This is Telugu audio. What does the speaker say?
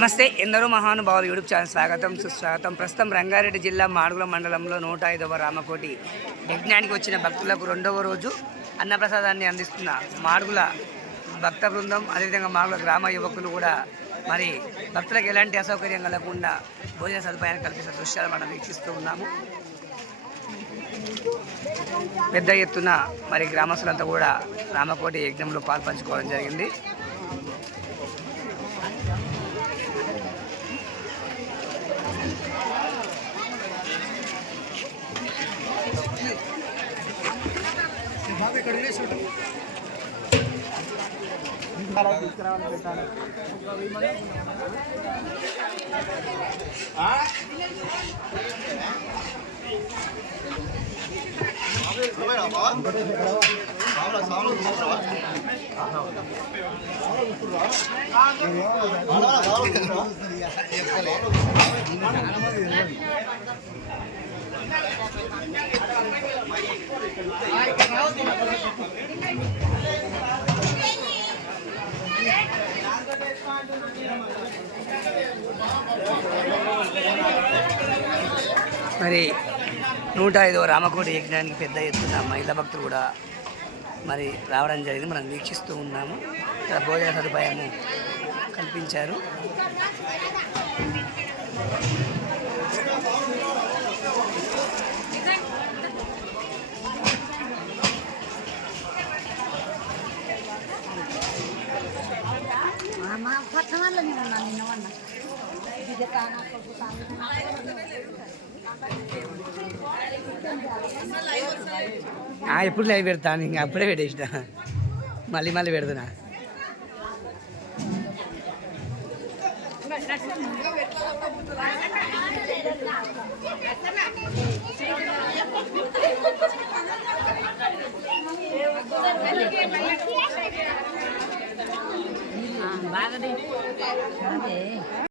నమస్తే ఎందరో మహానుభావులు యూట్యూబ్ ఛానల్ స్వాగతం సుస్వాగతం. ప్రస్తుతం రంగారెడ్డి జిల్లా మాడుగుల మండలంలో 105వ రామకోటి యజ్ఞానికి వచ్చిన భక్తులకు రెండవ రోజు అన్నప్రసాదాన్ని అందిస్తున్న మాడుగుల భక్త బృందం, అదేవిధంగా మాడుగుల గ్రామ యువకులు కూడా మరి భక్తులకు ఎలాంటి అసౌకర్యం కలగకుండా భోజన సదుపాయాన్ని కల్పిస్తున్న దృశ్యాలు మనం వీక్షిస్తూ ఉన్నాము. పెద్ద ఎత్తున మరి గ్రామస్తులంతా కూడా రామకోటి యజ్ఞంలో పాల్పంచుకోవడం జరిగింది. మరి 105వ రామకోటి యజ్ఞానికి పెద్ద ఎత్తున మహిళా భక్తులు కూడా మరి రావడం జరిగింది. మనం వీక్షిస్తూ ఉన్నాము. ఇక్కడ భోజన సదుపాయము కల్పించారు. ఎప్పుడు లైవ్ పెడతాను, ఇంకా అప్పుడే పెట్టేసిన మళ్ళీ పెడుతున్నా. బాగా